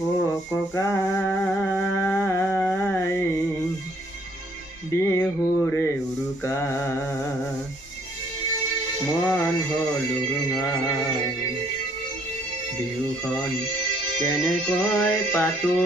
ও ককাই বিহুৰে উৰুকা মন হ'ল উৰুঙা বিহুখন কেনেকৈ পাতো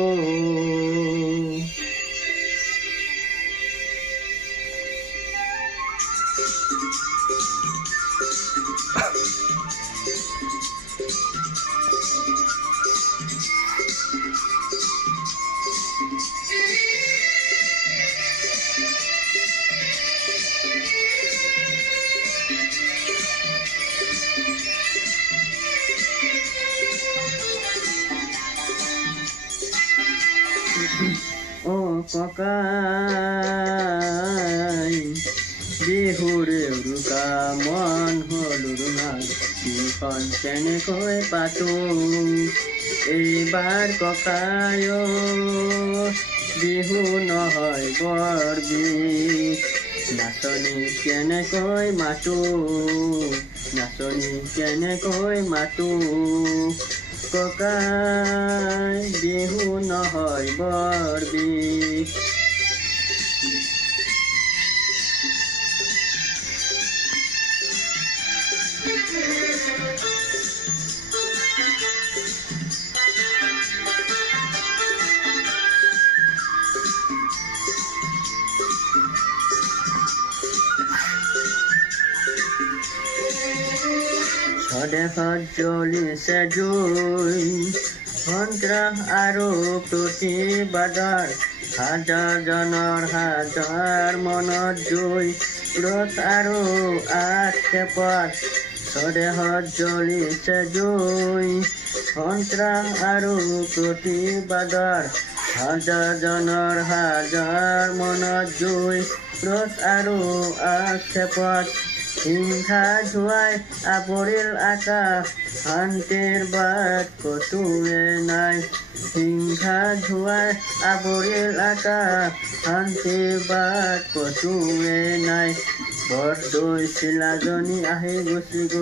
ও ককাই বিহুৰে উৰুকা মন হ'ল উৰুঙা বিহুখন কেনেকৈ পাতো এইবাৰ ককাই বিহু নহয় বৰ বিষ নাচনী কেনেকৈ মাতো নাচনী কেনেকৈ মাতো ককাই বিহু নহয় বৰ বিষ স্বদেশত জ্বলিছে জুই সন্ত্ৰাস আৰু প্ৰতিবাদৰ হাজাৰজনৰ হাজাৰ মনত জুই ক্ৰোধ আৰু আক্ষেপত স্বদেশত জ্বলিছে জুই সন্ত্ৰাস আৰু প্ৰতিবাদৰ হাজাৰজনৰ হাজাৰ মনত জুই ক্ৰোধ আৰু আক্ষেপত হিংসা ধুৱাই আৱৰিল আকাশ শান্তিৰ বাট কতোৱে নাই হিংসা ধুৱাই আৱৰিল আকাশ শান্তিৰ বাট কতোৱে নাই বৰদৈ চিলাজনী আহি গুচি গ'ল